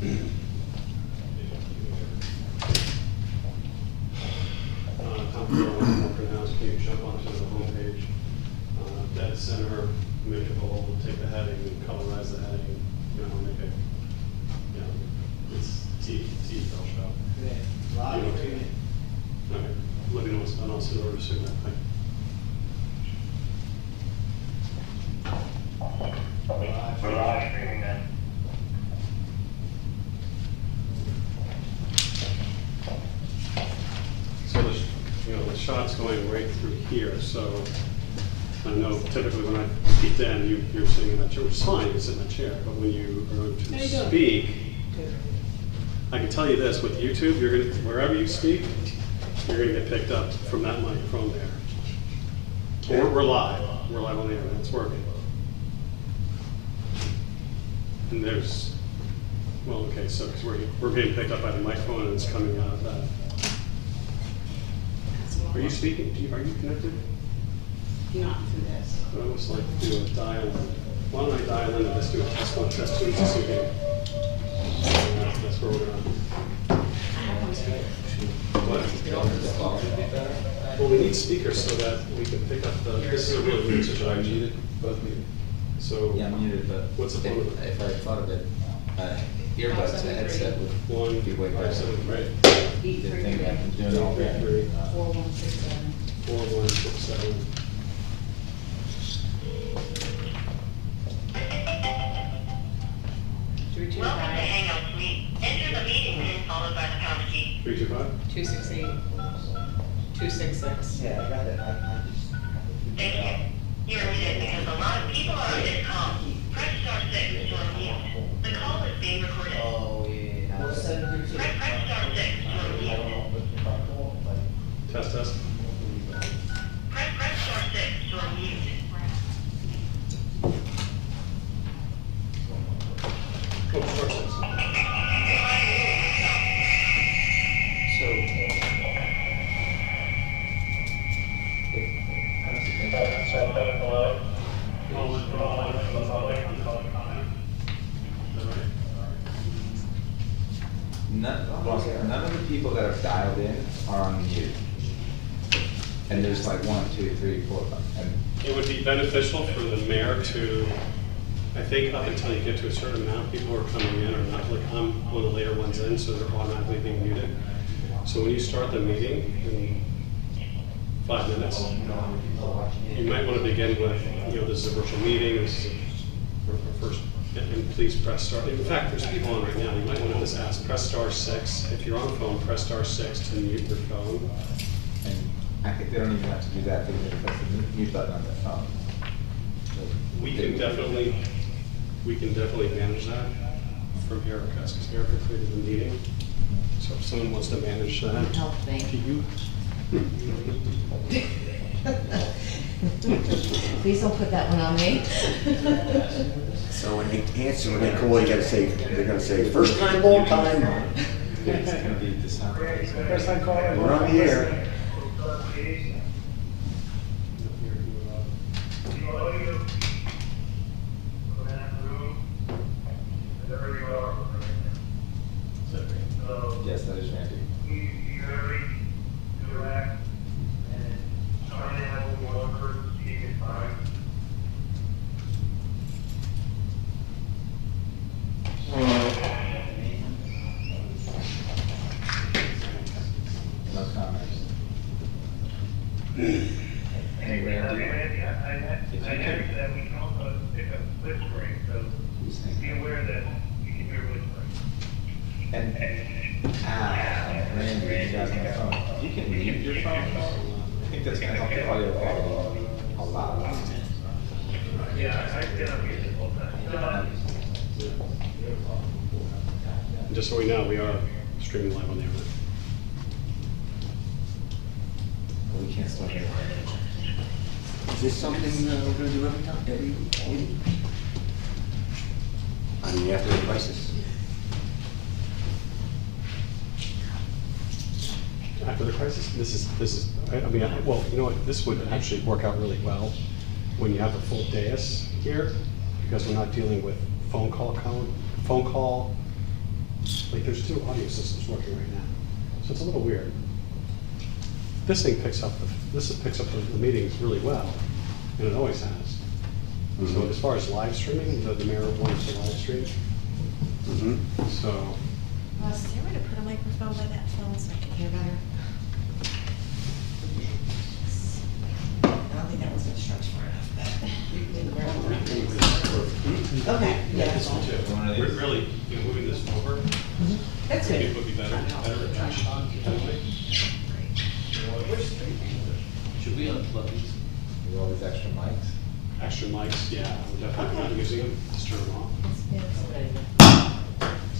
Can you jump onto the homepage? Dead center, make it bold, take the heading and colorize the heading, you know, make it, you know, it's T-Fell show. Yeah, live streaming. Okay, let me know what's done, I'll send over soon, that thing. We're live streaming then. So the, you know, the shot's going right through here, so I know typically when I peeked in, you're sitting in that chair, which is fine, you can sit in that chair, but when you are going How to you doing? speak, I can tell you this, with YouTube, you're gonna, wherever you speak, you're gonna get picked up from that microphone there. We're live on the air, and it's working. And there's, well, okay, so, because we're being picked up by the microphone and it's coming out of that. Are you speaking? Are you connected? Not through this. I almost like to do a dial in. Why don't I dial in and just do a test one, test two, just so we can. That's where we're going. What? Well, we need speakers so that we can pick up the, this is a really weird situation. Both muted. So. Yeah, I'm muted, but What's the point of it? if I thought of it, earbuds, a headset would One, be way better. 5, 7, right? Eight, The three, thing that I'm doing all day. 3, 4167. 4, 1, 6, 7. Welcome to Hangout Suite. Enter the meeting pin followed by the pound key. 3, 2, 5. 268. 266. Yeah, I got it. I just. Thank you. You're muted because a lot of people are on this call. Press star 6 to unmute. The call is being recorded. Oh, yeah. What's 732? Press star 6 to unmute. Test, test. Press star 6 to unmute. Oh, star 6. None of the people that are dialed in are on mute. And there's like 1, 2, 3, 4, 5. And It would be beneficial for the mayor to, I think up until you get to a certain amount, people who are coming in are not, like I'm one of the later ones in, so they're automatically being muted. So when you start the meeting in 5 minutes, you might want to begin with, you know, this is a virtual meeting, this is our first, and please press star. In fact, there's people on right now, you might want to just ask, press star 6. If you're on a phone, press star 6 to mute your phone. And I think they don't even have to do that, they can just press the mute button on their phone. So We they- can definitely manage that from Erica, because Erica created the meeting. So if someone wants to manage that. Help me. Do you? Please don't put that one on me. So when they answer, when they call, you gotta say, they're gonna say, first time, long time. It's gonna be December. First time calling. We're on the air. Yes, that is Randy. No comments. Hey, Randy. If you can, that we can also pick up whispering, so who's be thinking? aware that you can hear whispering. And, Randy, you guys on the phone. You can mute your phone. I think that's gonna help the audio quality a lot. Yeah, I've been on mute the whole time. And just so we know, we are streaming live on the internet. We can't start here. Is this something we're gonna do every time, every meeting? I mean, after the crisis? After the crisis, this is, I mean, well, you know what, this would actually work out really well when you have the full dais here, because we're not dealing with phone call like, there's 2 audio systems working right now, so it's a little weird. This thing picks up the meetings really well, and it always has. So as far as live streaming, the mayor wants to live stream, Mm-hmm. so. Ross, is there a way to put a microphone by that phone so I can hear better? I don't think that was gonna stretch far enough, but. Okay, yeah, that's all. One of these? Really, moving this forward, That's maybe good. it would be better retention. Should we unplug these? With all these extra mics. Extra mics, yeah, I would definitely not using them, just turn them off.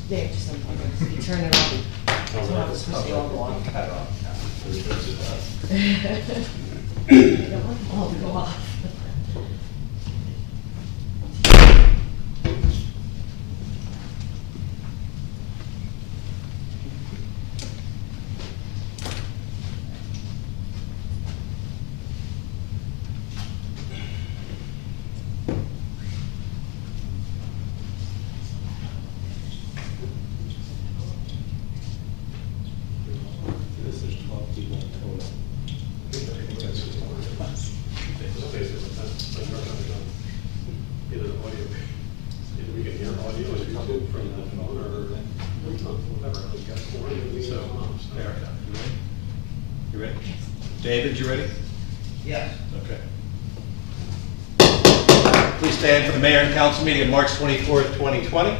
There, just unplug it, so you turn it on. Oh, So really? it's supposed to all go on. Cut it off. You don't want them all to go off. This is 12 people in total. Either audio, either we can hear audio on YouTube from the phone or whatever. So, Erica, you ready? You ready? David, you ready? Yes. Okay. Please stand for the mayor and council meeting of March 24th, 2020.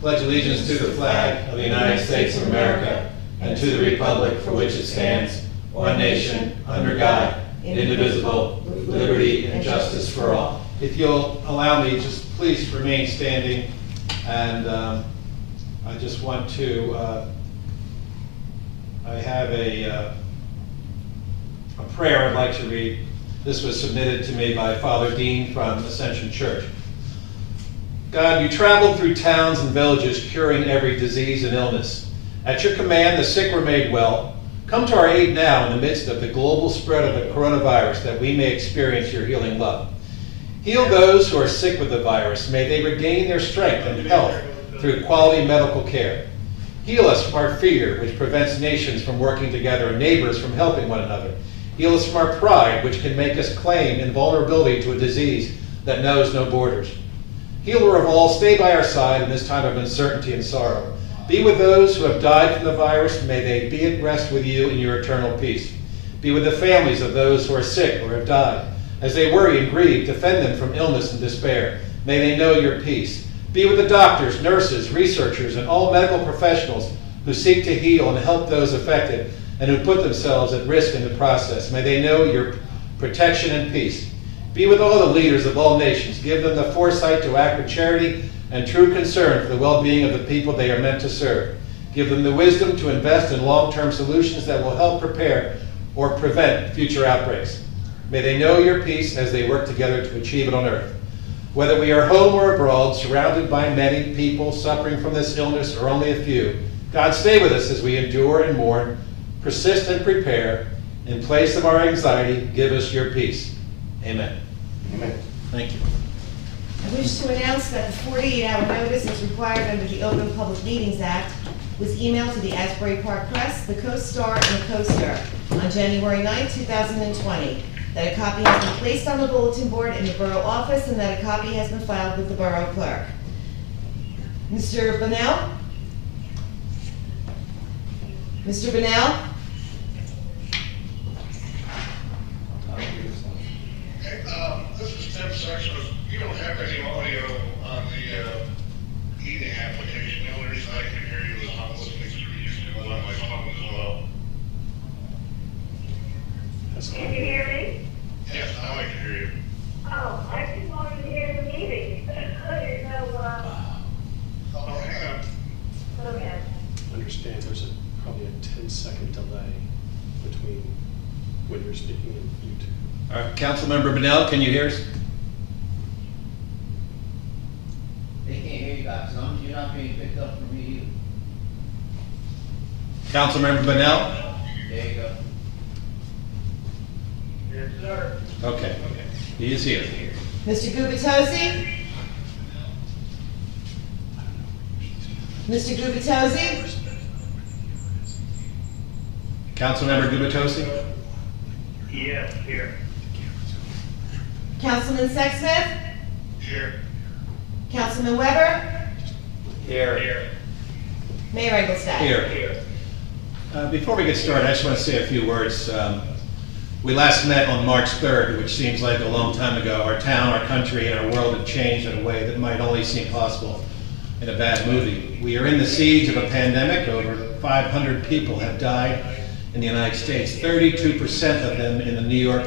Pledge allegiance to the flag of the United States of America and to the republic for which it stands, one nation, under God, indivisible, with liberty and justice for all. If you'll allow me, just please remain standing. And I just want to, I have a prayer I'd like to read. This was submitted to me by Father Dean from Ascension Church. God, you traveled through towns and villages curing every disease and illness. At your command, the sick were made well. Come to our aid now in the midst of the global spread of the coronavirus, that we may experience your healing love. Heal those who are sick with the virus. May they regain their strength and health through quality medical care. Heal us from our fear, which prevents nations from working together and neighbors from helping one another. Heal us from our pride, which can make us claim invulnerability to a disease that knows no borders. Healer of all, stay by our side in this time of uncertainty and sorrow. Be with those who have died from the virus. May they be at rest with you in your eternal peace. Be with the families of those who are sick or have died. As they worry and grieve, defend them from illness and despair. May they know your peace. Be with the doctors, nurses, researchers, and all medical professionals who seek to heal and help those affected and who put themselves at risk in the process. May they know your protection and peace. Be with all the leaders of all nations. Give them the foresight to act with charity and true concern for the well-being of the people they are meant to serve. Give them the wisdom to invest in long-term solutions that will help prepare or prevent future outbreaks. May they know your peace as they work together to achieve it on earth. Whether we are home or abroad, surrounded by many people suffering from this illness or only a few, God, stay with us as we endure and mourn, persist and prepare. In place of our anxiety, give us your peace. Amen. Amen. Thank you. I wish to announce that the 48-hour notice is required under the Open Public Meetings Act was emailed to the Asbury Park Press, the Coast Star, and the Coaster on January 9, 2020. That a copy has been placed on the bulletin board in the borough office and that a copy has been filed with the borough clerk. Mr. Bunnell? Mr. Bunnell? This is Tim Sexton. You don't have any audio on the meeting application. The only reason I can hear you is I'm listening through YouTube on my phone as well. That's Can you hear me? Yes, now I can hear you. Oh, I just wanted to hear the meeting. I didn't know, Oh, hang on. okay. Understand there's probably a 10-second delay between when you're speaking and YouTube. All right, Councilmember Bunnell, can you hear us? They can't hear you guys, so you're not being picked up from me either. Councilmember Bunnell? There you go. Yes, sir. Okay, he is here. Mr. Gubitosi? Mr. Gubatose? Councilmember Gubatosi? Yes, here. Councilman Sexsmith? Here. Councilman Weber? Here. Mayor Eaglestadt? Here. Before we get started, I just want to say a few words. We last met on March 3rd, which seems like a long time ago. Our town, our country, and our world have changed in a way that might only seem possible in a bad movie. We are in the siege of a pandemic. Over 500 people have died in the United States, 32% of them in the New York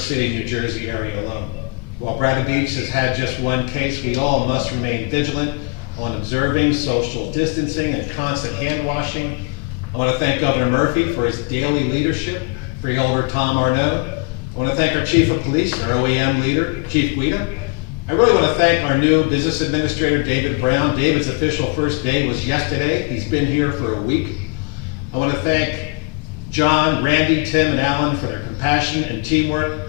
City, New Jersey area alone. While Bradley Beach has had just one case, we all must remain vigilant on observing social distancing and constant hand washing. I want to thank Governor Murphy for his daily leadership, Freeholder Tom Arnaud. I want to thank our Chief of Police, our OEM leader, Chief Guida. I really want to thank our new Business Administrator, David Brown. David's official first day was yesterday. He's been here for a week. I want to thank John, Randy, Tim, and Alan for their compassion and teamwork.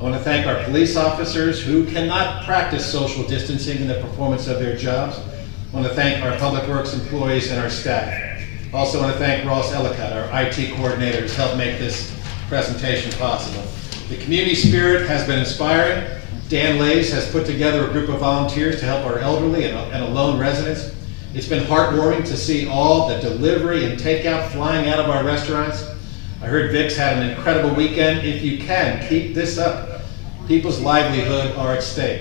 I want to thank our police officers who cannot practice social distancing in the performance of their jobs. I want to thank our Public Works employees and our staff. I also want to thank Ross Ellicott, our IT coordinator, who's helped make this presentation possible. The community spirit has been inspiring. Dan Lays has put together a group of volunteers to help our elderly and alone residents. It's been heartwarming to see all the delivery and takeout flying out of our restaurants. I heard Vic's had an incredible weekend. If you can, keep this up. People's livelihood are at stake.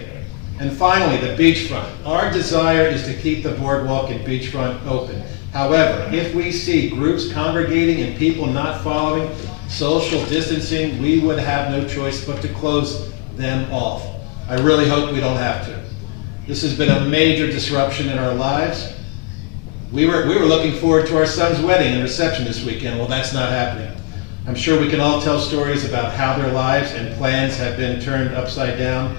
And finally, the beachfront. Our desire is to keep the boardwalk and beachfront open. However, if we see groups congregating and people not following social distancing, we would have no choice but to close them off. I really hope we don't have to. This has been a major disruption in our lives. We were looking forward to our son's wedding and reception this weekend. Well, that's not happening. I'm sure we can all tell stories about how their lives and plans have been turned upside down.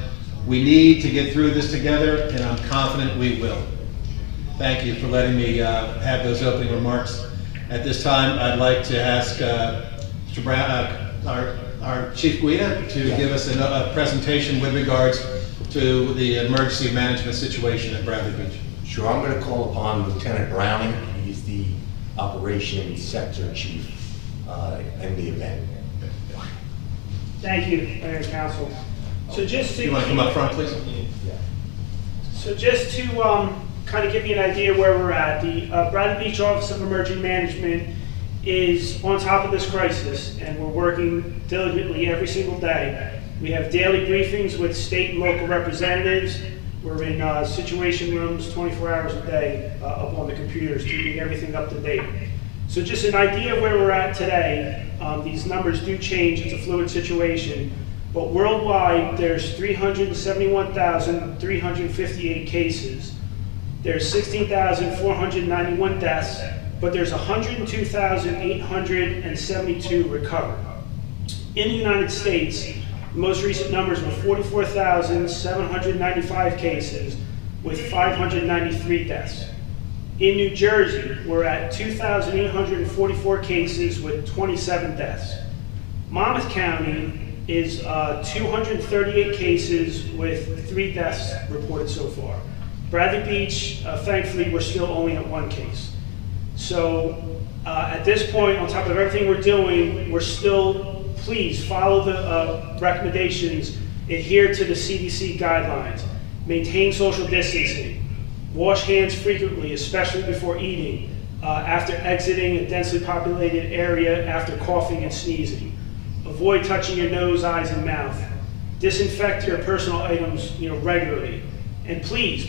We need to get through this together, and I'm confident we will. Thank you for letting me have those opening remarks. At this time, I'd like to ask Mr. Brown, our Chief Guida, to give us a presentation with regards to the emergency management situation at Bradley Beach. Sure, I'm going to call upon Lieutenant Browning. He's the operations sector chief in the event. Thank you, Mayor and Council. So just to, You want to come up front, please? so just to kind of give you an idea where we're at, the Bradley Beach Office of Emergency Management is on top of this crisis, and we're working diligently every single day. We have daily briefings with state and local representatives. We're in situation rooms 24 hours a day up on the computers, keeping everything up to date. So just an idea of where we're at today, these numbers do change, it's a fluid situation, but worldwide there's 371,358 cases. There's 16,491 deaths, but there's 102,872 recovered. In the United States, the most recent numbers were 44,795 cases with 593 deaths. In New Jersey, we're at 2,844 cases with 27 deaths. Monmouth County is 238 cases with 3 deaths reported so far. Bradley Beach, thankfully, we're still only at 1 case. So at this point, on top of everything we're doing, we're still, please follow the recommendations, adhere to the CDC guidelines, maintain social distancing, wash hands frequently, especially before eating, after exiting a densely populated area, after coughing and sneezing. Avoid touching your nose, eyes, and mouth. Disinfect your personal items, regularly. And please,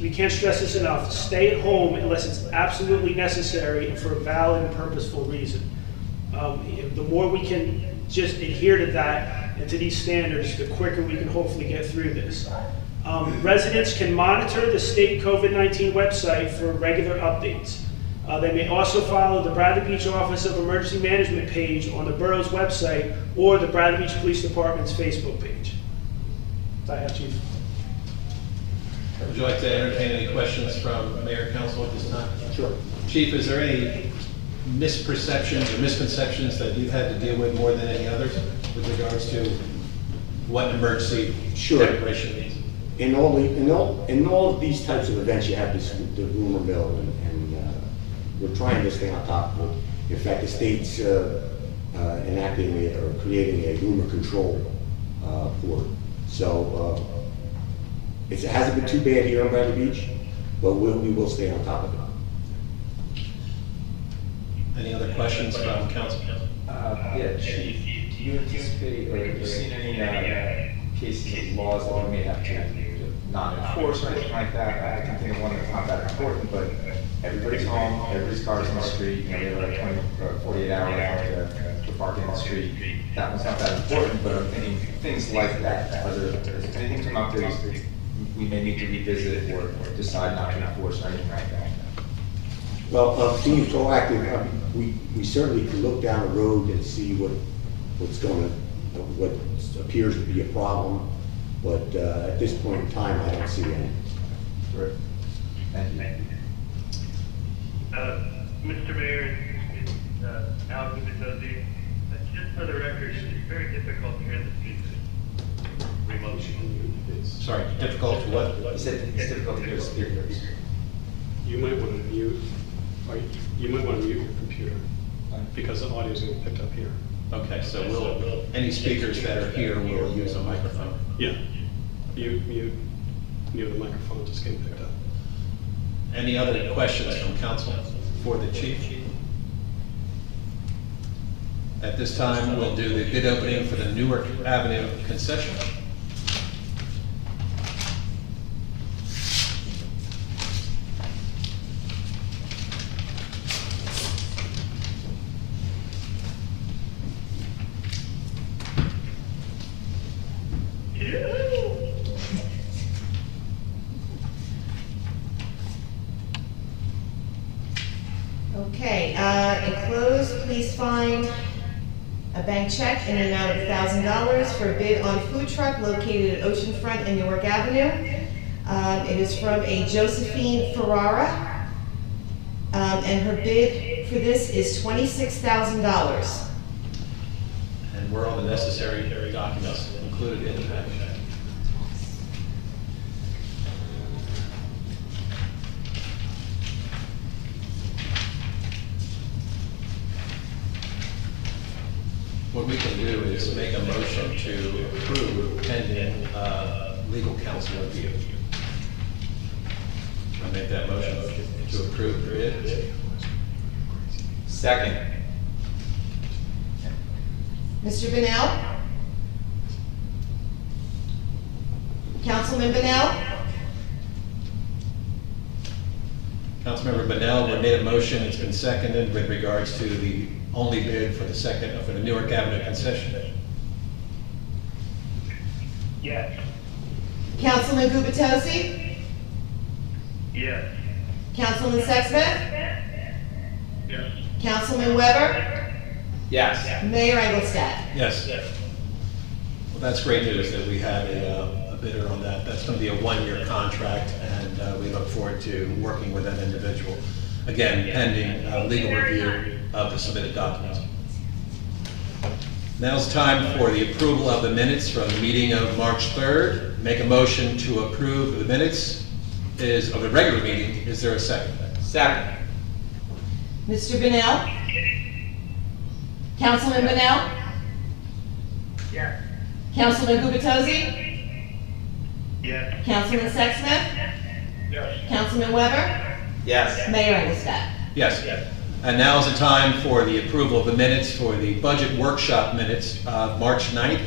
we can't stress this enough, stay at home unless it's absolutely necessary and for a valid and purposeful reason. The more we can just adhere to that and to these standards, the quicker we can hopefully get through this. Residents can monitor the state COVID-19 website for regular updates. They may also follow the Bradley Beach Office of Emergency Management page on the borough's website or the Bradley Beach Police Department's Facebook page. I have, Chief. Would you like to entertain any questions from Mayor and Council at this time? Sure. Chief, is there any misperceptions or misconceptions that you've had to deal with more than any others with regards to what an emergency Sure. declaration means? in all of these types of events, you have the rumor mill, and we're trying to stay on top of it. In fact, the state's enacting or creating a rumor control board. So it hasn't been too bad here on Bradley Beach, but we will stay on top of it. Any other questions from council? Yeah, Chief, do you anticipate, or have you seen any cases of laws that we may have to not enforce or anything like that? I can think of one that's not that important, but everybody's home, everybody's car's in the street, you know, they have like 20 or 48 hours to park in the street. That one's not that important, but I'm thinking things like that. Has anything come up that we may need to revisit or decide not to enforce or anything like that? Well, being proactive, we certainly can look down the road and see what appears to be a problem, but at this point in time, I don't see any. Great. Thank you. Mr. Mayor, it's Al Gubitosi. Just for the record, it's very difficult to hear the speakers remotely. Sorry, difficult to what? He said it's difficult to hear speakers. You might want to mute, or you might want to mute your computer, because the audio is going to be picked up here. Okay, so any speakers that are here will use a microphone. Yeah, mute the microphone, just getting picked up. Any other questions from council for the chief? At this time, we'll do the bid opening for the Newark Avenue concession. Okay, enclosed, please find a bank check in the amount of $1,000 for a bid on food truck located at Oceanfront and Newark Avenue. It is from a Josephine Ferrara, and her bid for this is $26,000. And were all the necessary documents included in the package? What we can do is make a motion to approve pending legal counsel review. I make that motion to approve the bid. Second. Mr. Bennell? Councilman Bennell? Councilmember Bennell made a motion, it's been seconded with regards to the only bid for the Newark Avenue concession. Yes. Councilman Gubitosi? Yes. Councilman Sexsmith? Yes. Councilman Weber? Yes. Mayor Engelstad? Yes. Well, that's great news that we had a bidder on that. That's going to be a one-year contract, and we look forward to working with that individual. Again, pending legal review of the submitted documents. Now's time for the approval of the minutes from the meeting of March 3rd. Make a motion to approve the minutes of the regular meeting. Is there a second? Second. Mr. Bennell? Councilman Bennell? Yes. Councilman Gubitosi? Yes. Councilman Sexsmith? Yes. Councilman Weber? Yes. Mayor Engelstad? Yes. And now is the time for the approval of the minutes for the budget workshop minutes of March 9th.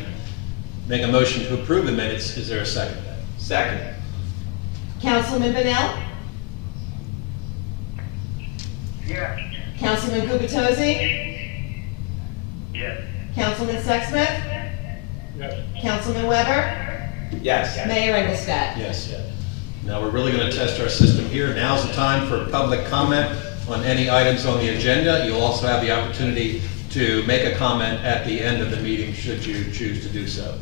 Make a motion to approve the minutes. Is there a second? Second. Councilman Bennell? Yes. Councilman Gubitosi? Yes. Councilman Sexsmith? Yes. Councilman Weber? Yes. Mayor Engelstad? Yes. Now we're really going to test our system here. Now's the time for public comment on any items on the agenda. You'll also have the opportunity to make a comment at the end of the meeting should you choose to do so.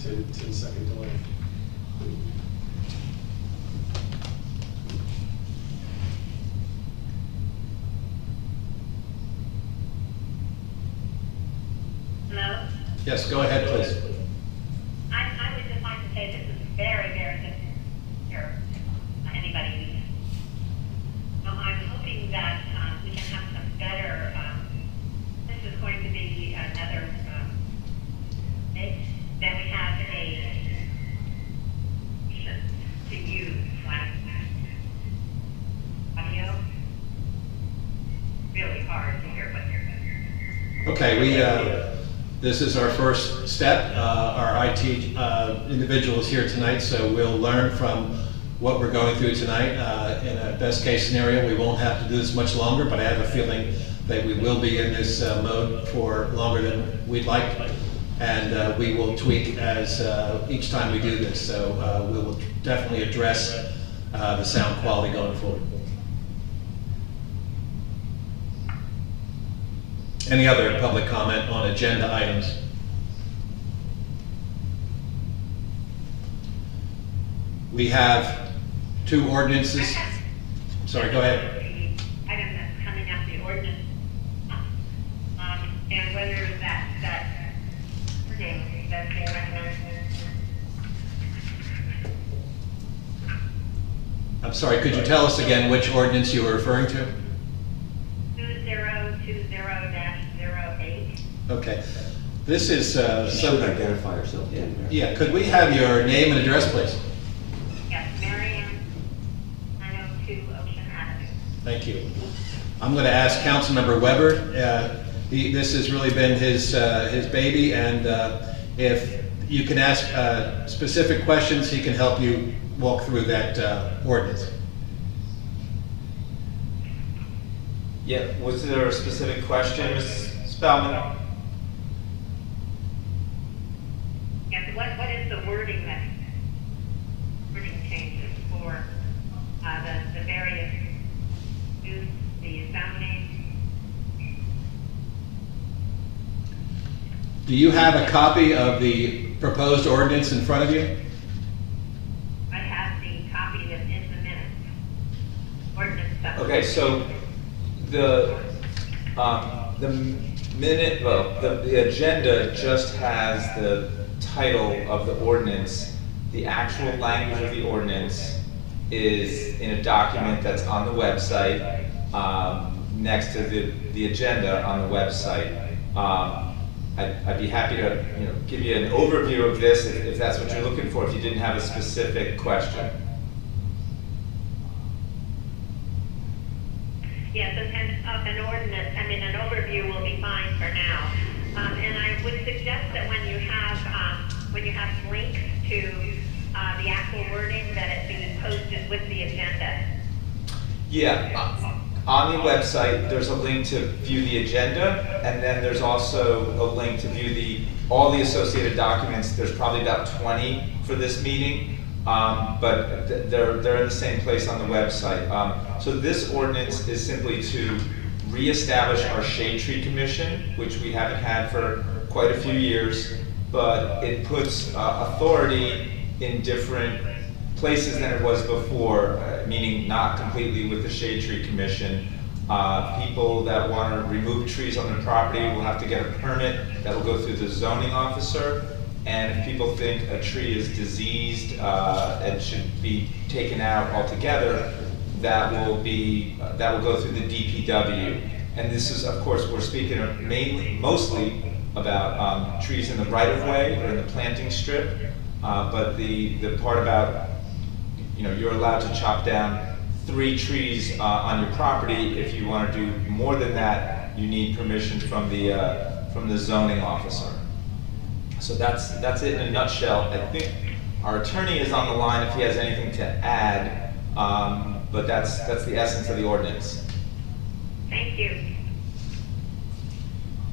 10-second delay. Hello? Yes, go ahead, please. Okay, this is our first step. Our IT individual is here tonight, so we'll learn from what we're going through tonight. In a best case scenario, we won't have to do this much longer, but I have a feeling that we will be in this mode for longer than we'd like. And we will tweak as each time we do this. So we will definitely address the sound quality going forward. Any other public comment on agenda items? We have 2 ordinances. Sorry, go ahead. The item that's coming up, the ordinance, and whether that they recommend. I'm sorry, could you tell us again which ordinance you were referring to? 2020-08. Okay. This is Should identify ourselves. Yeah, could we have your name and address, please? Yes, Marion, 902 Ocean Avenue. Thank you. I'm going to ask Councilmember Weber. This has really been his baby, and if you can ask specific questions, he can help you walk through that ordinance. Yeah, was there a specific question, Ms. Spellman? Yes, what is the wording changes for the various use, the zoning? Do you have a copy of the proposed ordinance in front of you? I have the copy that's in the minutes. Ordinance stuff. Okay, so the minute, well, the agenda just has the title of the ordinance. The actual language of the ordinance is in a document that's on the website, next to the agenda on the website. I'd be happy to, give you an overview of this if that's what you're looking for, if you didn't have a specific question. Yes, an ordinance, an overview will be fine for now. And I would suggest that when you have links to the actual wording, that it be posted with the agenda. Yeah, on the website, there's a link to view the agenda, and then there's also a link to view all the associated documents. There's probably about 20 for this meeting, but they're in the same place on the website. So this ordinance is simply to reestablish our Shade Tree Commission, which we haven't had for quite a few years, but it puts authority in different places than it was before, meaning not completely with the Shade Tree Commission. People that want to remove trees on their property will have to get a permit that will go through the zoning officer. And if people think a tree is diseased and should be taken out altogether, that will go through the DPW. And this is, of course, we're speaking mostly about trees in the right-of-way or in the planting strip. But the part about, you're allowed to chop down 3 trees on your property. If you want to do more than that, you need permission from the zoning officer. So that's it in a nutshell. I think our attorney is on the line if he has anything to add, but that's the essence of the ordinance. Thank you.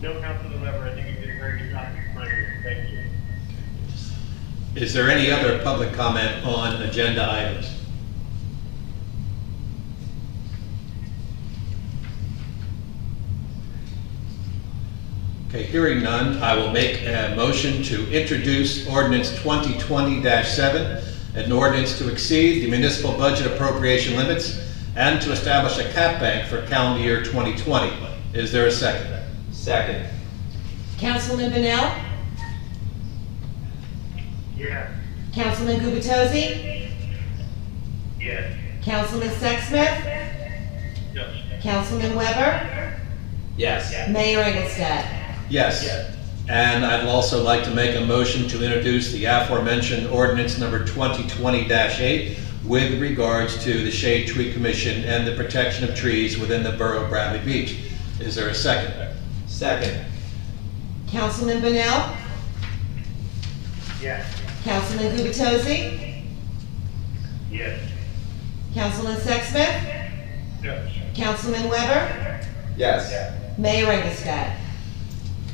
No, Councilman Weber, I think you did a very good job explaining it. Thank you. Is there any other public comment on agenda items? Okay, hearing none, I will make a motion to introduce ordinance 2020-7, an ordinance to exceed the municipal budget appropriation limits and to establish a cap bank for calendar year 2020. Is there a second? Second. Councilman Benel? Yeah. Councilman Gubatose? Yes. Councilman Sexsmith? Yes. Councilman Weber? Yes. Mayor Engelstad? Yes. And I'd also like to make a motion to introduce the aforementioned ordinance number 2020-8 with regards to the Shade Tree Commission and the protection of trees within the borough of Bradley Beach. Is there a second? Second. Councilman Brunel? Yes. Councilman Gubatose? Yes. Councilman Sexsmith? Yes. Councilman Weber? Yes. Mayor Engelstad?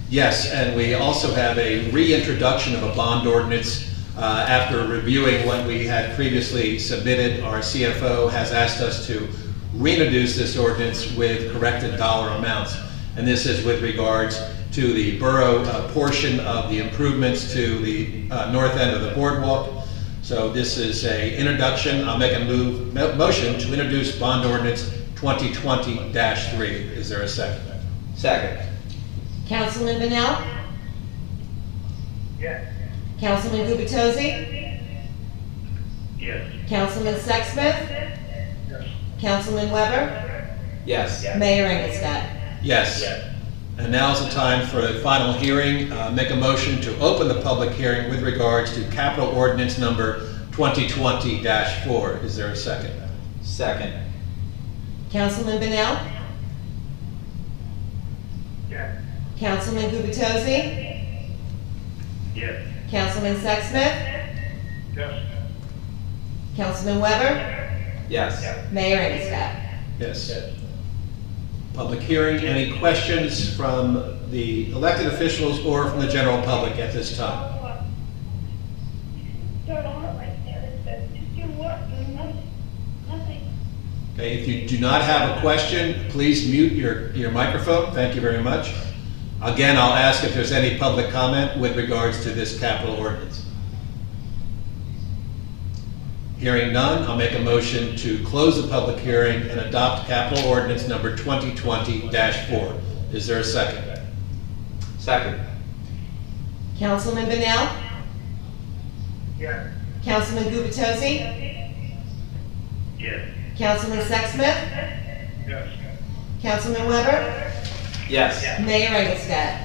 Yes, and we also have a reintroduction of a bond ordinance. After reviewing what we had previously submitted, our CFO has asked us to reintroduce this ordinance with corrected dollar amounts. And this is with regards to the borough portion of the improvements to the north end of the boardwalk. So this is a introduction. I'll make a motion to introduce bond ordinance 2020-3. Is there a second? Second. Councilman Brunel? Yes. Councilman Gubatose? Yes. Councilman Sexsmith? Yes. Councilman Weber? Yes. Mayor Engelstad? Yes. And now's the time for the final hearing. Make a motion to open the public hearing with regards to capital ordinance number 2020-4. Is there a second? Second. Councilman Brunel? Yes. Councilman Gubatose? Yes. Councilman Sexsmith? Yes. Councilman Weber? Yes. Mayor Engelstad? Yes. Public hearing. Any questions from the elected officials or from the general public at this time? Okay, if you do not have a question, please mute your microphone. Thank you very much. Again, I'll ask if there's any public comment with regards to this capital ordinance. Hearing none, I'll make a motion to close the public hearing and adopt capital ordinance number 2020-4. Is there a second? Second. Councilman Brunel? Yes. Councilman Gubatose? Yes. Councilman Sexsmith? Yes. Councilman Weber? Yes. Mayor Engelstad?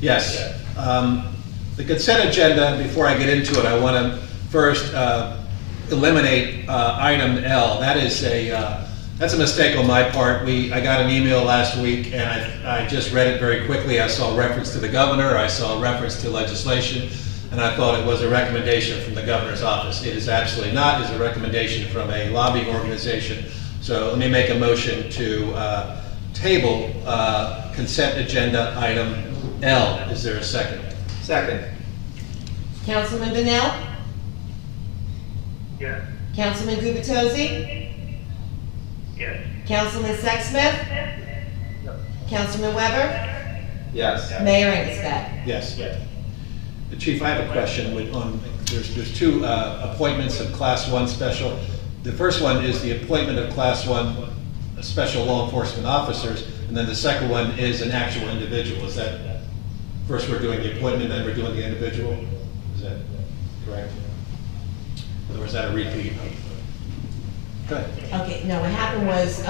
Yes. The consent agenda, before I get into it, I want to first eliminate item L. That is that's a mistake on my part. I got an email last week and I just read it very quickly. I saw reference to the governor, I saw reference to legislation, and I thought it was a recommendation from the governor's office. It is absolutely not. It's a recommendation from a lobbying organization. So let me make a motion to table consent agenda item L. Is there a second? Second. Councilman Brunel? Yes. Councilman Gubatose? Yes. Councilman Sexsmith? Councilman Weber? Yes. Mayor Engelstad? Yes. Chief, I have a question there's two appointments of Class 1 special. The first one is the appointment of Class 1 special law enforcement officers, and then the second one is an actual individual. Is that, first we're doing the appointment, then we're doing the individual? Is that correct? Or is that a repeat? Go ahead. Okay, no, what happened was,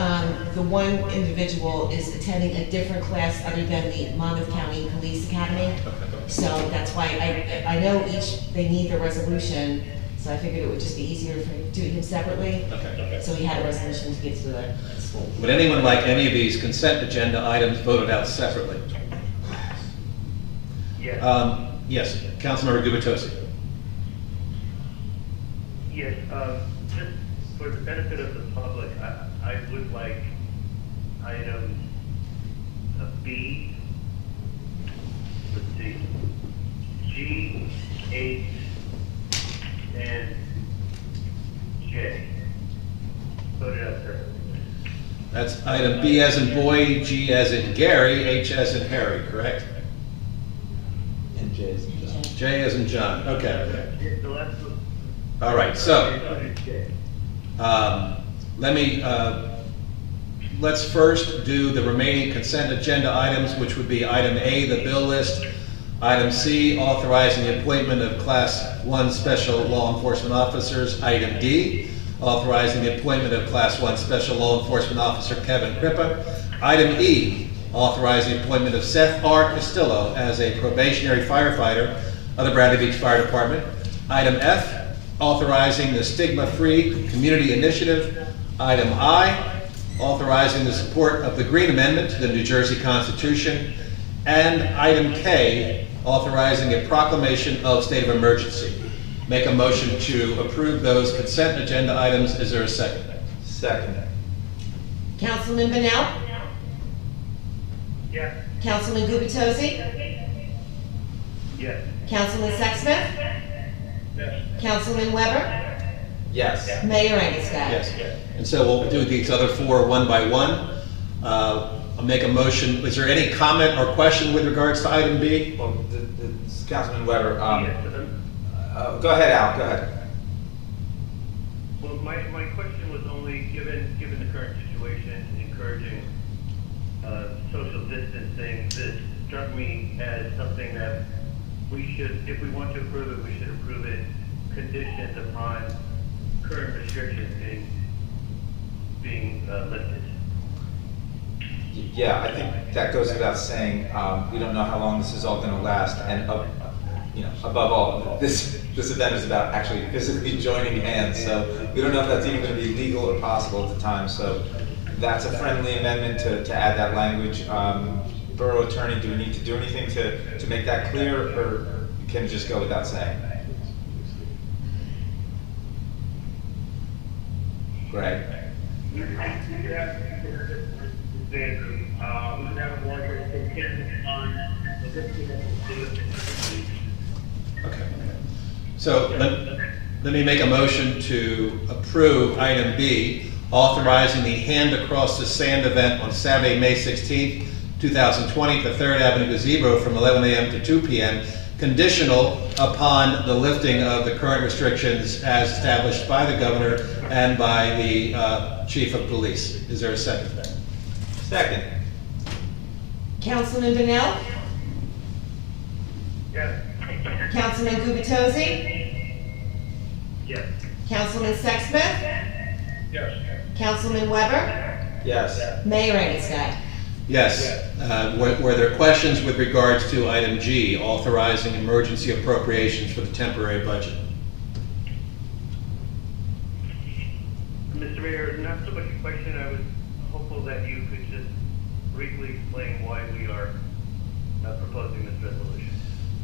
the one individual is attending a different class other than the Monmouth County Police Academy. So that's why I know they need the resolution, so I figured it would just be easier to do him separately. Okay. So he had a resolution to get to the school. Would anyone like any of these consent agenda items voted out separately? Yes. Yes, Councilmember Gubatose. Yes, just for the benefit of the public, I would like item B, let's see, G, H, and J. Voted out separately. That's item B as in boy, G as in Gary, H as in Harry, correct? And J is John. J as in John, okay. The last one. All right, so J. let's first do the remaining consent agenda items, which would be item A, the bill list, item C, authorizing the appointment of Class 1 special law enforcement officers, item D, authorizing the appointment of Class 1 special law enforcement officer Kevin Crippa, item E, authorizing the appointment of Seth R. Castillo as a probationary firefighter of the Bradley Beach Fire Department, item F, authorizing the Stigma-Free Community Initiative. Item I, authorizing the support of the Green Amendment to the New Jersey Constitution. And item K, authorizing a proclamation of state of emergency. Make a motion to approve those consent agenda items. Is there a second? Second. Councilman Benel? Yes. Councilman Gubitosi? Yes. Councilman Sexsmith? Yes. Councilman Weber? Yes. Mayor Angelstat? Yes. And so we'll do these other four one by one. I'll make a motion. Is there any comment or question with regards to item B? Well, Councilman Weber, Yes, go ahead, Al, go ahead. well, my question was only, given the current situation, encouraging, social distancing, this struck me as something that we should, if we want to approve it, we should approve it conditioned upon current restrictions being lifted. Yeah, I think that goes without saying. We don't know how long this is all gonna last, and above all, this event is about actually physically joining hands, so we don't know if that's even gonna be legal or possible at the time, so that's a friendly amendment to add that language. Borough Attorney, do we need to do anything to make that clear, or can it just go without saying? Greg? Okay. So let me make a motion to approve item B, authorizing the Hand Across the Sand event on Saturday, May 16th, 2020, at the 3rd Avenue Gazebo from 11 a.m. to 2 p.m., conditional upon the lifting of the current restrictions as established by the governor and by the chief of police. Is there a second? Second. Councilman Benel? Yes. Councilman Gubitosi? Yes. Councilman Sexsmith? Yes. Councilman Weber? Yes. Mayor Angelstat? Yes. Were there questions with regards to item G, authorizing emergency appropriations for the temporary budget? Mr. Mayor, not so much a question, I was hopeful that you could just briefly explain why we are proposing this resolution.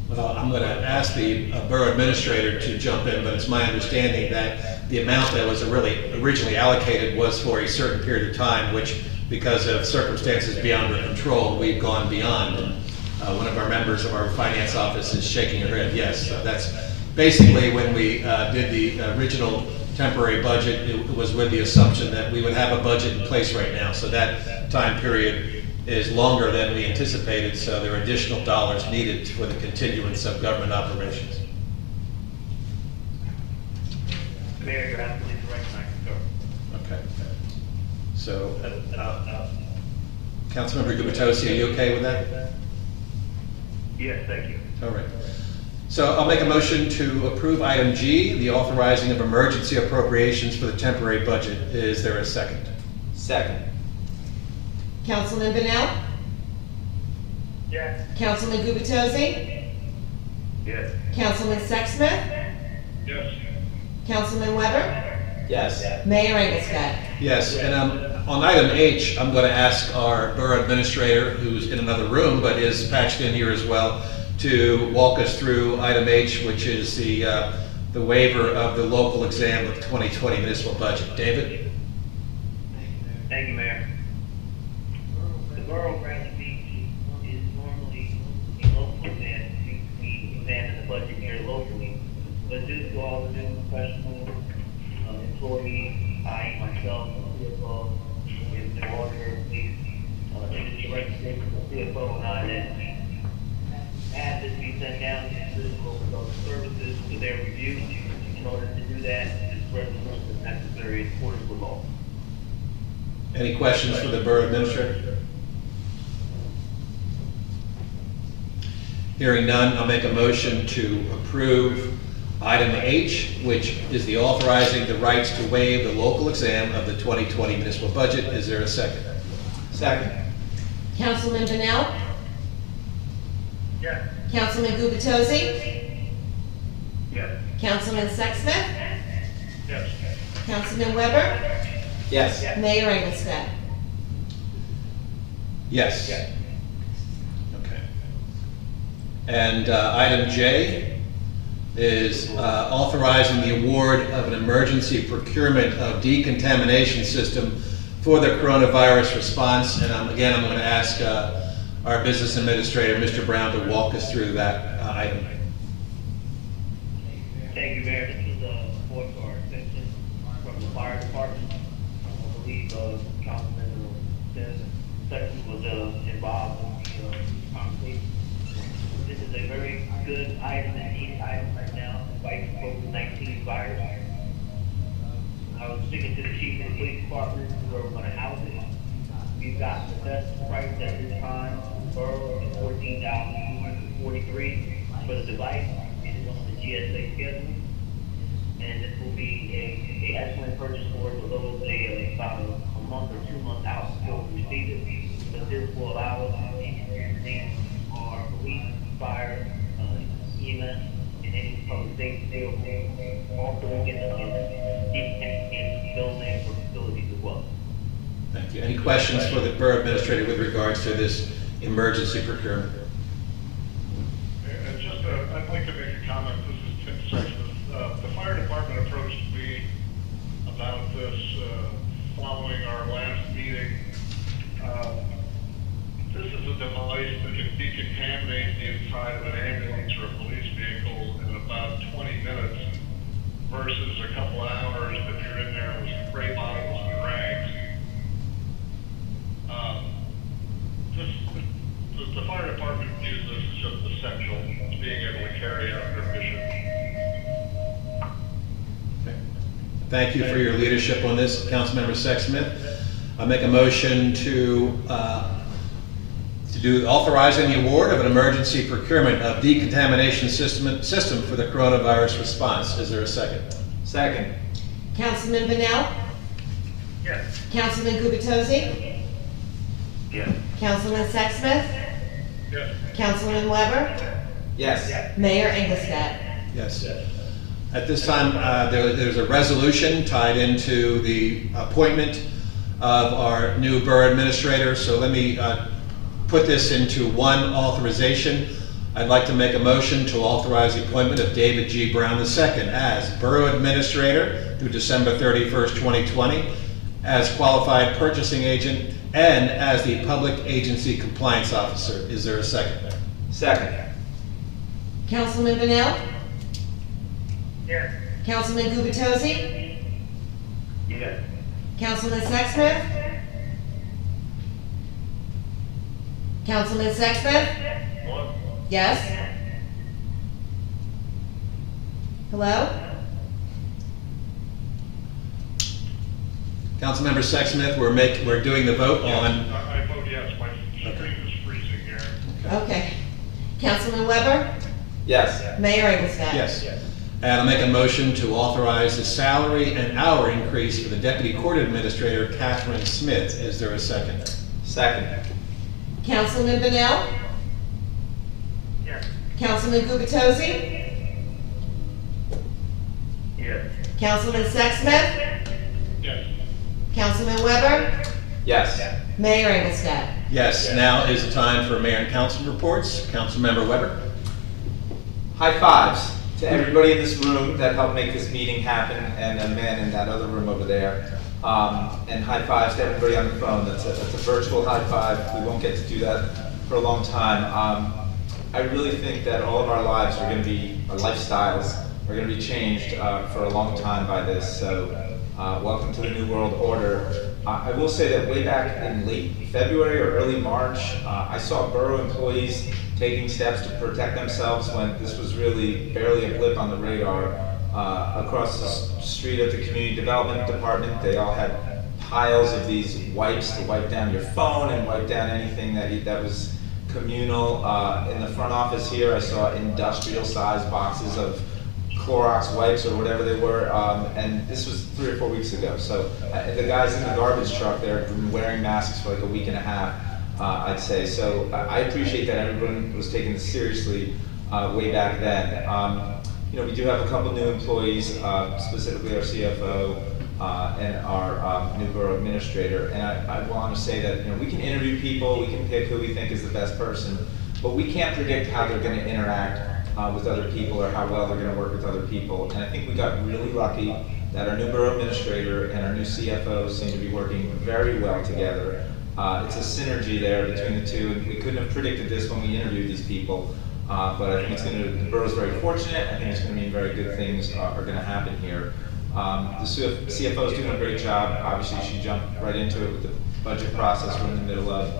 Well, I'm going to ask the borough administrator to jump in, but it's my understanding that the amount that was originally allocated was for a certain period of time, which, because of circumstances beyond our control, we've gone beyond. And one of our members of our finance office is shaking her head yes. So that's basically when we did the original temporary budget, it was with the assumption that we would have a budget in place right now. So that time period is longer than we anticipated, so there are additional dollars needed for the continuance of government operations. Mayor, you're absolutely correct, and I concur. Okay. So, Councilmember Gubitosi, are you okay with that? Yes, thank you. All right. So I'll make a motion to approve item G, the authorizing of emergency appropriations for the temporary budget. Is there a second? Second. Councilman Benel? Yes. Councilman Gubitosi? Yes. Councilman Sexsmith? Yes. Councilman Weber? Yes. Mayor Angelstat? Yes, and on item H, I'm going to ask our borough administrator, who's in another room but is patched in here as well, to walk us through item H, which is the waiver of the local exam of the 2020 municipal budget. David? Thank you, Mayor. The Borough of Bradley Beach is normally a local exam. We examine the budget here locally. But due to all the new professional employees, I myself, the CFO, is the auditor, police, industry representative, the CFO, and I, that have this be sent down to the local services for their review. In order to do that, this resolution is necessary in accordance with law. Any questions for the borough administrator? Hearing none, I'll make a motion to approve item H, which is the authorizing the rights to waive the local exam of the 2020 municipal budget. Is there a second? Second. Councilman Benel? Yes. Councilman Gubitosi? Yes. Councilman Sexsmith? Yes. Councilman Weber? Yes. Mayor Angelstat? Yes. Okay. And item J is authorizing the award of an emergency procurement of decontamination system for the coronavirus response. And again, I'm going to ask our business administrator, Mr. Brown, to walk us through that item. Thank you, Mayor. This was a report for our assistant from the fire department. I believe Councilman Sexton was involved in the conversation. This is a very good item and needed item right now to fight the COVID-19 virus. I was speaking to the chief of the police department where we're going to house it. We've got the best price at this time. Borough is $14,243 for the device. It is on the GSA schedule, and this will be a excellent purchase for us, although it's about a month or 2 months out still to receive it. But this will allow us to decontaminate our police, fire, EMS, and any public safety vehicles. Also, we'll get them decontaminated buildings or facilities as well. Thank you. Any questions for the Borough Administrator with regards to this emergency procurement? And just, I'd like to make a comment. This is Tim Sexton. The fire department approached me about this following our last meeting. This is a device that can decontaminate the inside of an ambulance or a police vehicle in about 20 minutes versus a couple of hours that you're in there with spray bottles and rags. The fire department views this as just essential to being able to carry out their mission. Thank you for your leadership on this, Councilmember Sexsmith. I make a motion to do authorizing the award of an emergency procurement of decontamination system for the coronavirus response. Is there a second? Second. Councilman Vanel? Yes. Councilman Gubitosi? Yes. Councilman Sexsmith? Yes. Councilman Weber? Yes. Mayor Engelstad? Yes. At this time, there's a resolution tied into the appointment of our new borough administrator. So let me put this into one authorization. I'd like to make a motion to authorize the appointment of David G. Brown II as Borough Administrator through December 31st, 2020, as Qualified Purchasing Agent, and as the Public Agency Compliance Officer. Is there a second? Second. Councilman Vanel? Yes. Councilman Gubitosi? Yes. Councilman Sexsmith? Councilman Sexsmith? One. Yes? Hello? Councilmember Sexsmith, we're doing the vote on. I vote yes. My screen is freezing here. Okay. Councilman Weber? Yes. Mayor Engelstad? Yes. And I'll make a motion to authorize the salary and hour increase for the Deputy Court Administrator, Catherine Smith. Is there a second? Second. Councilman Vanel? Yes. Councilman Gubitosi? Yes. Councilman Sexsmith? Yes. Councilman Weber? Yes. Mayor Engelstad? Yes, now is the time for Mayor and Council reports. Councilmember Weber? High fives to everybody in this room that helped make this meeting happen, and a man in that other room over there. And high fives to everybody on the phone. That's a virtual high five. We won't get to do that for a long time. I really think that all of our lives are going to be, our lifestyles are going to be changed for a long time by this. So welcome to the New World Order. I will say that way back in late February or early March, I saw borough employees taking steps to protect themselves when this was really barely a blip on the radar. Across the street at the Community Development Department, they all had piles of these wipes to wipe down your phone and wipe down anything that was communal. In the front office here, I saw industrial-sized boxes of Clorox wipes or whatever they were, and this was 3 or 4 weeks ago. So the guys in the garbage truck there have been wearing masks for like a week and a half, I'd say. So I appreciate that everyone was taking this seriously way back then. You know, we do have a couple new employees, specifically our CFO and our new borough administrator. And I want to say that, you know, we can interview people, we can pick who we think is the best person, but we can't predict how they're gonna interact with other people or how well they're gonna work with other people. And I think we got really lucky that our new borough administrator and our new CFO seem to be working very well together. It's a synergy there between the two, and we couldn't have predicted this when we interviewed these people. But I think it's the borough's very fortunate. I think it's gonna mean very good things are gonna happen here. The CFO is doing a great job. Obviously, she jumped right into it with the budget process we're in the middle of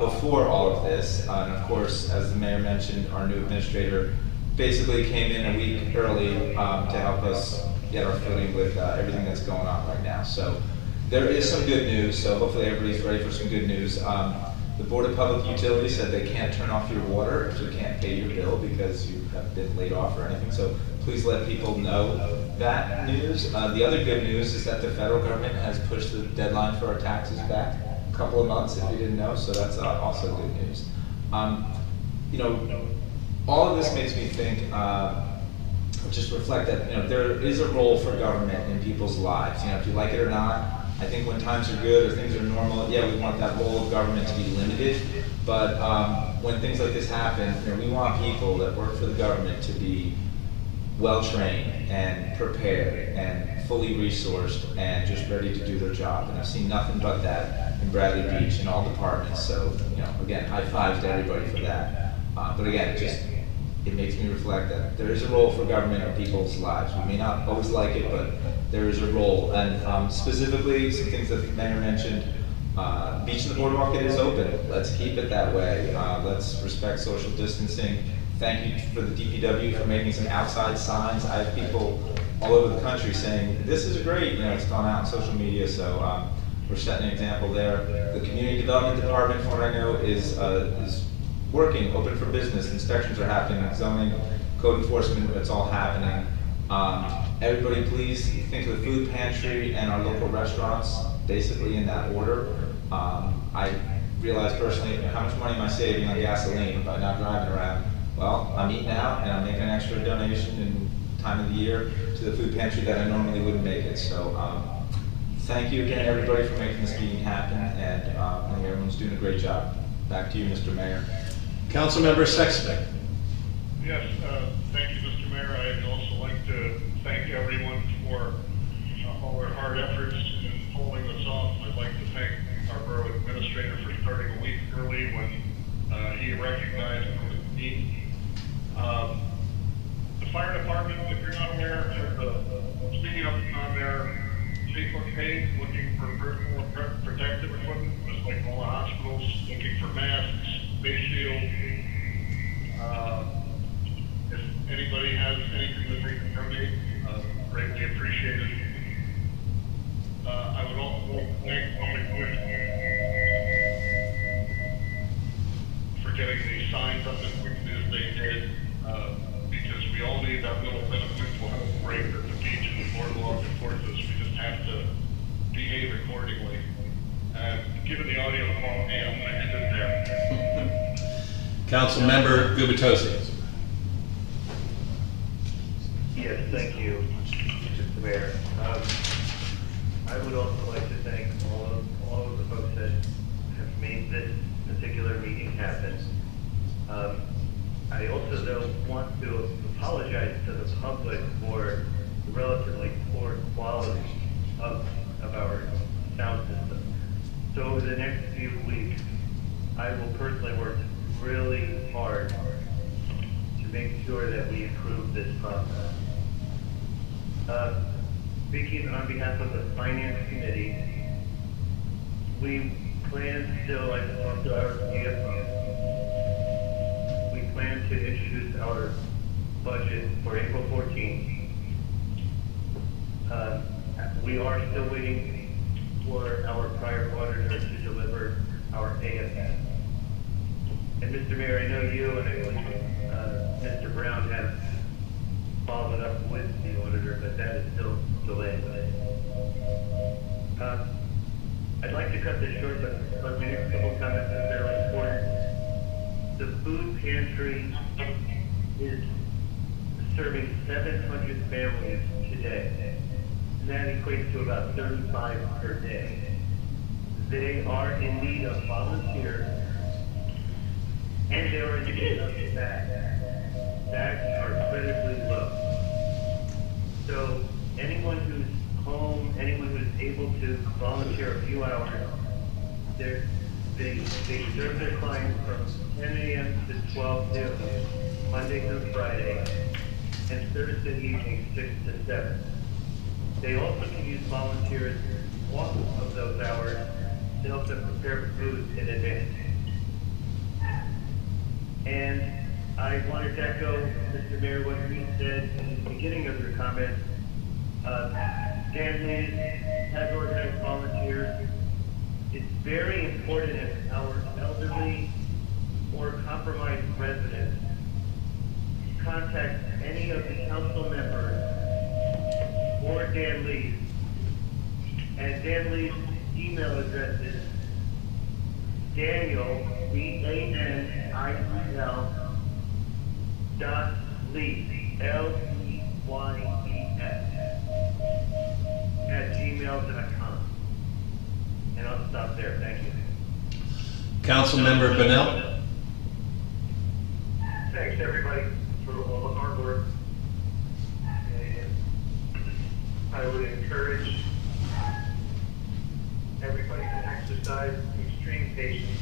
before all of this. And of course, as the mayor mentioned, our new administrator basically came in a week early to help us get our footing with everything that's going on right now. So there is some good news. So hopefully everybody's ready for some good news. The Board of Public Utilities said they can't turn off your water if you can't pay your bill because you have been laid off or anything. So please let people know that news. The other good news is that the federal government has pushed the deadline for our taxes back a couple of months, if you didn't know. So that's also good news. You know, all of this makes me think, just reflect that, you know, there is a role for government in people's lives. You know, if you like it or not. I think when times are good or things are normal, yeah, we want that role of government to be limited. But when things like this happen, you know, we want people that work for the government to be well-trained and prepared and fully resourced and just ready to do their job. And I've seen nothing but that in Bradley Beach in all departments. So, you know, again, high fives to everybody for that. But again, it makes me reflect that there is a role for government in people's lives. We may not always like it, but there is a role. And specifically, some things that the mayor mentioned, Beach and the Boardwalk, it is open. Let's keep it that way. Let's respect social distancing. Thank you for the DPW for making some outside signs. I have people all over the country saying, this is great. You know, it's gone out on social media, so we're setting an example there. The Community Development Department, from what I know, is working, open for business. Inspections are happening, zoning, code enforcement, it's all happening. Everybody please think of the food pantry and our local restaurants, basically in that order. I realize personally, how much money am I saving on gasoline by not driving around? Well, I'm eating out and I'm making an extra donation in time of the year to the food pantry that I normally wouldn't make it. So thank you again, everybody, for making this meeting happen, and I think everyone's doing a great job. Back to you, Mr. Mayor. Councilmember Sexsmith. Yes, thank you, Mr. Mayor. I'd also like to thank everyone for all their hard efforts in holding this off. I'd like to thank our borough administrator for starting a week early when he recognized the need. The fire department, if you're not aware, is speaking up on their Facebook page, looking for personal protective equipment, just like all the hospitals, looking for masks, face shield. If anybody has anything that they can donate, greatly appreciated. I would also thank Public Works for getting these signs up as quickly as they did, because we all need that little bit of mental health break at the beach and the boardwalk and forces. We just have to behave accordingly. And given the audio quality, I'm going to sit there. Councilmember Gubitosi. Yes, thank you, Mr. Mayor. I would also like to thank all of the folks that have made this particular meeting happen. I also, though, want to apologize to the public for the relatively poor quality of our sound system. So over the next few weeks, I will personally work really hard to make sure that we improve this process. Speaking on behalf of the Finance Committee, we plan still, I talked to our CFO, we plan to introduce our budget for April 14th. We are still waiting for our prior auditor to deliver our AFS. And Mr. Mayor, I know you and I believe Mr. Brown have followed up with the auditor, but that is still delayed. I'd like to cut this short, but let me make a couple comments that are fairly important. The food pantry is serving 700 families today, and that equates to about 35 per day. They are in need of volunteers and they are in need of bags. Bags are critically low. So anyone who's home, anyone who's able to volunteer a few hours, they serve their clients from 10 a.m. to 12 noon, Monday through Friday, and Thursday evening, 6 to 7. They also can use volunteers off of those hours to help them prepare food in advance. And I wanted to echo, Mr. Mayor, what you said in the beginning of your comments. Dan Lee has organized volunteers. It's very important if our elderly or compromised residents contact any of the council members or Dan Lee. And Dan Lee's email address is Daniel, D-A-N-I-E-L, .Lees, L-E-Y-E-S, @gmail.com. And I'll stop there, thank you. Councilmember Bennell? Thanks, everybody, for all the hard work. And I would encourage everybody to exercise extreme patience,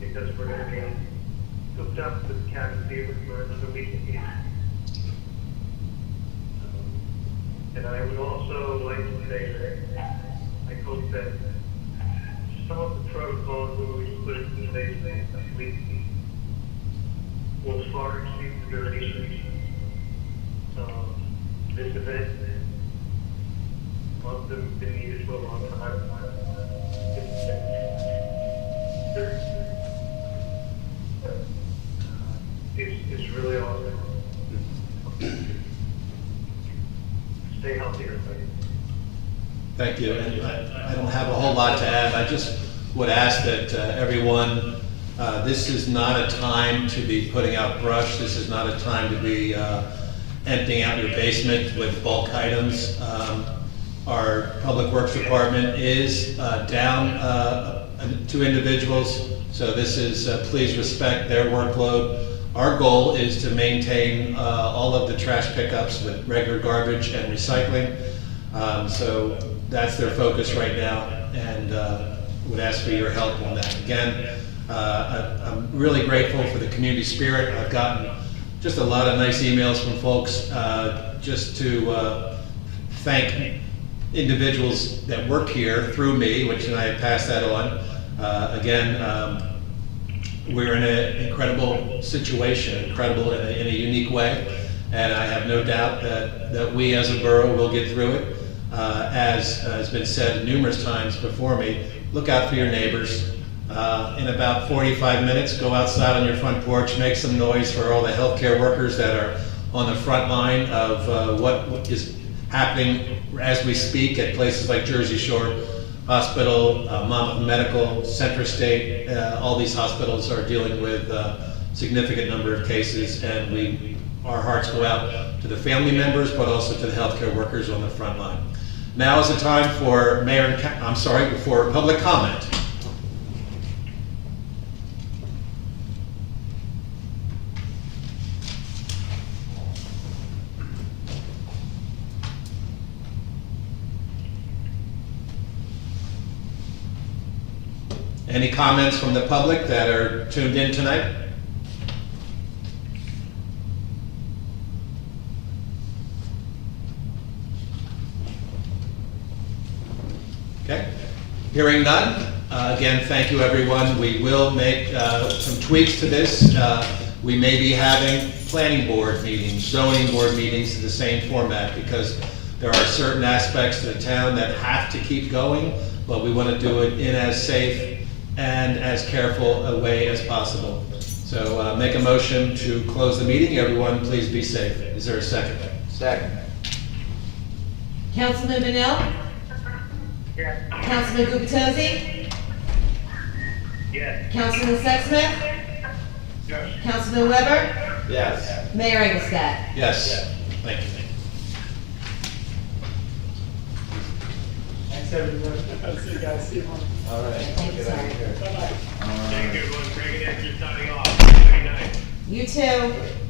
because we're going to be hooked up with cabin fever for another week and a half. And I would also like to say that I hope that some of the protocols that we put in place next week will far exceed the duration of this event. Most of them have been needed for a long time. It's really awesome. Stay healthy, everybody. Thank you. And I don't have a whole lot to add. I just would ask that everyone, this is not a time to be putting out brush. This is not a time to be emptying out your basement with bulk items. Our Public Works Department is down 2 individuals, so this is, please respect their workload. Our goal is to maintain all of the trash pickups with regular garbage and recycling. So that's their focus right now, and would ask for your help on that. Again, I'm really grateful for the community spirit. I've gotten just a lot of nice emails from folks just to thank individuals that work here through me, which I pass that on. Again, we're in an incredible situation, incredible in a unique way, and I have no doubt that we as a borough will get through it. As has been said numerous times before me, look out for your neighbors. In about 45 minutes, go outside on your front porch, make some noise for all the healthcare workers that are on the front line of what is happening as we speak at places like Jersey Shore Hospital, Monmouth Medical, Central State. All these hospitals are dealing with a significant number of cases, and our hearts go out to the family members, but also to the healthcare workers on the front line. Now is the time for for public comment. Any comments from the public that are tuned in tonight? Okay, hearing none. Again, thank you everyone. We will make some tweaks to this. We may be having planning board meetings, zoning board meetings in the same format, because there are certain aspects to the town that have to keep going, but we want to do it in as safe and as careful a way as possible. So make a motion to close the meeting. Everyone, please be safe. Is there a second? Second. Councilman Bennell? Yes. Councilman Gubitosi? Yes. Councilman Sexsmith? Yes. Councilman Weber? Yes. Mayor Engelstad? Yes. Thank you. Thanks, everyone. See you guys. See you. All right. Thank you, Get out of sir. here. Bye-bye. Thank you, everyone. Great Gangster signing off. Have a good night. You too.